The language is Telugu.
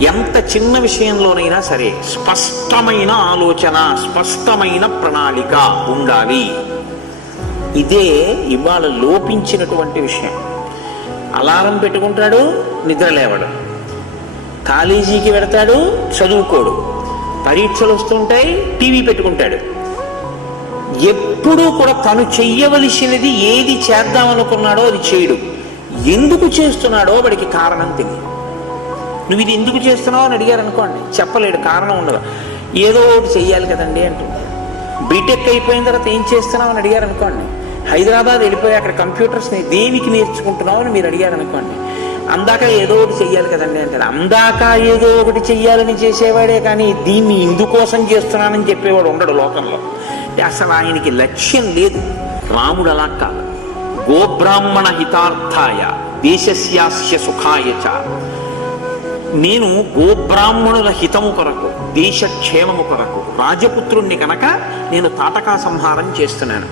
ఎంత చిన్న విషయంలోనైనా సరే స్పష్టమైన ఆలోచన స్పష్టమైన ప్రణాళిక ఉండాలి. ఇదే ఇవాళ లోపించినటువంటి విషయం. అలారం పెట్టుకుంటాడు నిద్రలేవడం కాలేజీకి వెడతాడు చదువుకోడు. పరీక్షలు వస్తుంటాయి టీవీ పెట్టుకుంటాడు. ఎప్పుడూ కూడా తను చెయ్యవలసినది ఏది చేద్దామనుకున్నాడో అది చేయడు. ఎందుకు చేస్తున్నాడో వాడికి కారణం తెలియదు. నువ్వు ఇది ఎందుకు చేస్తున్నావు అని అడిగారు అనుకోండి. చెప్పలేడు కారణం ఉండదు. ఏదో ఒకటి చెయ్యాలి కదండి అంటుంటాడు బీటెక్ అయిపోయిన తర్వాత ఏం చేస్తున్నావు అని అడిగారు అనుకోండి. హైదరాబాద్ వెళ్ళిపోయి అక్కడ కంప్యూటర్స్ని దేనికి నేర్చుకుంటున్నావు అని మీరు అడిగారు అనుకోండి. అందాక ఏదో ఒకటి చెయ్యాలి కదండి అంటారు. అందాక ఏదో ఒకటి చెయ్యాలని చేసేవాడే కానీ దీన్ని ఇందుకోసం చేస్తున్నానని చెప్పేవాడు ఉండడు లోకంలో. అసలు ఆయనకి లక్ష్యం లేదు. రాముడు అలా కాదు. గోబ్రాహ్మణ హితార్థాయ దేశస్యాస్య సుఖాయ చ. నేను గోబ్రాహ్మణుల హితము కొరకు దేశ క్షేమము కొరకు రాజపుత్రుణ్ణి కనుక నేను తాటకా సంహారం చేస్తున్నాను.